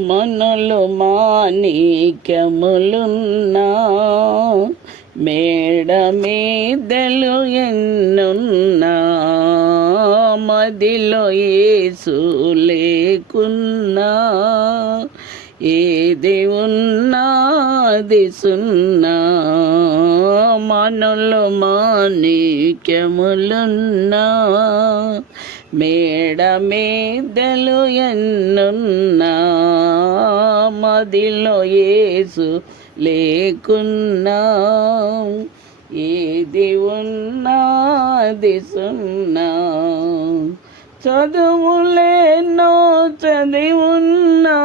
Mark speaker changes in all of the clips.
Speaker 1: మనులు మాణిక్యములున్నా మేడ మీదలు ఎన్నున్నా మదిలో ఏసు లేకున్నా ఏది ఉన్నది సున్నా మనులు మాణిక్యములున్నా మేడ మీదలు ఎన్నున్నా దిల్లో ఏసు లేకున్నా. ఏది ఉన్నది సున్నా చదువులేనో చదివున్నా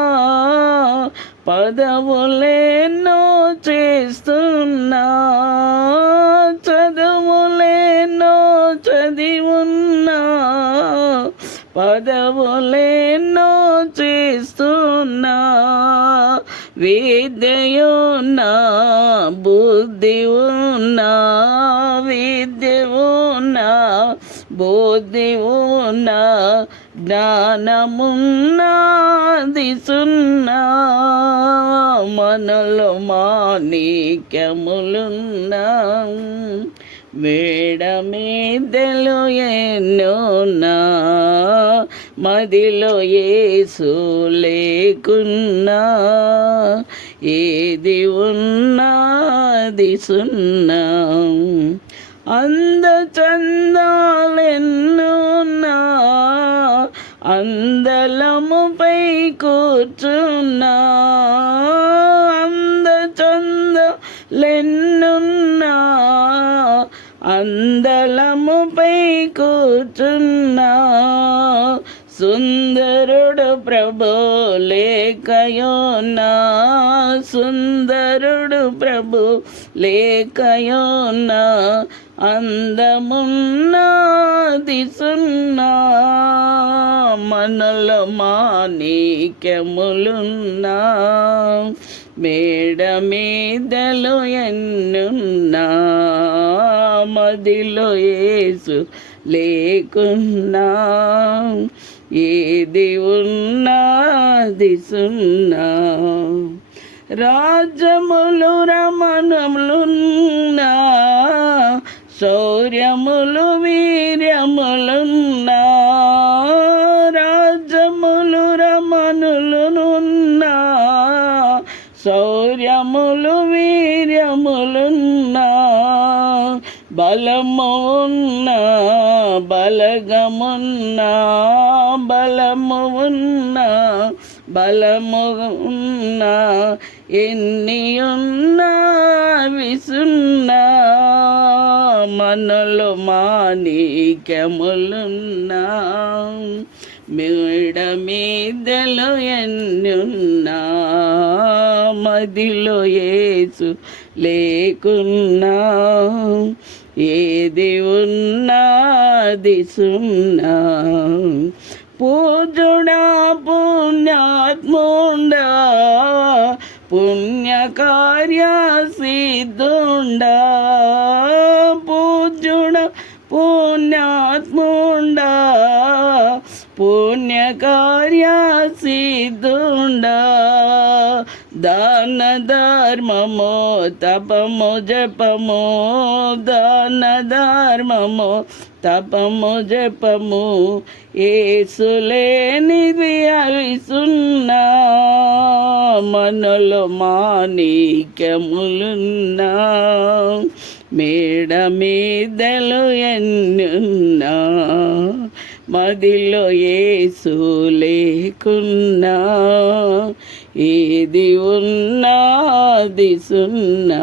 Speaker 1: పదవులేనో చేస్తున్నా. చదువులేనో చదివున్నా పదవులేనో చేస్తున్నా. విద్యయు బుద్ధి ఉన్నా విద్య ఉన్నా బుద్ధి ఉన్నా జ్ఞానమున్నది సున్నా మనలో మాణిక్యములున్నా. మేడ మీదలు ఎన్నున్నా మదిలో ఏసు లేకున్నా ఏది ఉన్నది సున్నా. అంద చందాలెన్నున్నా అందలముపై కూర్చున్నా. అంద చందలెన్నున్నా అందలముపై కూర్చున్నా. సుందరుడు ప్రభు లేకయోనా సుందరుడు ప్రభు లేకయోనా అందమున్నది సున్నా మనల మాణిక్యములున్నా మేడ మీదలు ఎన్నున్నా మదిలో ఏసు లేకున్నా ఏది ఉన్నది సున్నా రాజ్యములు రమణములున్నా శౌర్యములు వీర్యములున్నా. రాజ్యములు రమణులునున్నా శౌర్యములు వీర్యములున్నా. బలమున్నా బలగమున్నా బలము ఉన్నా బలము ఉన్నా ఎన్ని ఉన్నా విసున్నా మనలో మాణిక్యములున్నా మేడ మీదలో ఎన్నున్నా మదిలో ఏసు లేకున్నా ఏది ఉన్నా సున్నా పూజుడా పుణ్యాత్ముండా పుణ్యకార్య సిద్ధుండా. పూజుడ పుణ్యాత్ముండా పుణ్యకార్య సిద్ధుండా. దాన ధర్మము తపము జపము దాన ధర్మము తపము జపము ఏసులేనిది అవి సున్నా మనలో మాణిక్యములున్నా మేడ మీదలు ఎన్నున్నా మదిలో ఏసు లేకున్నా ఏది ఉన్నది సున్నా.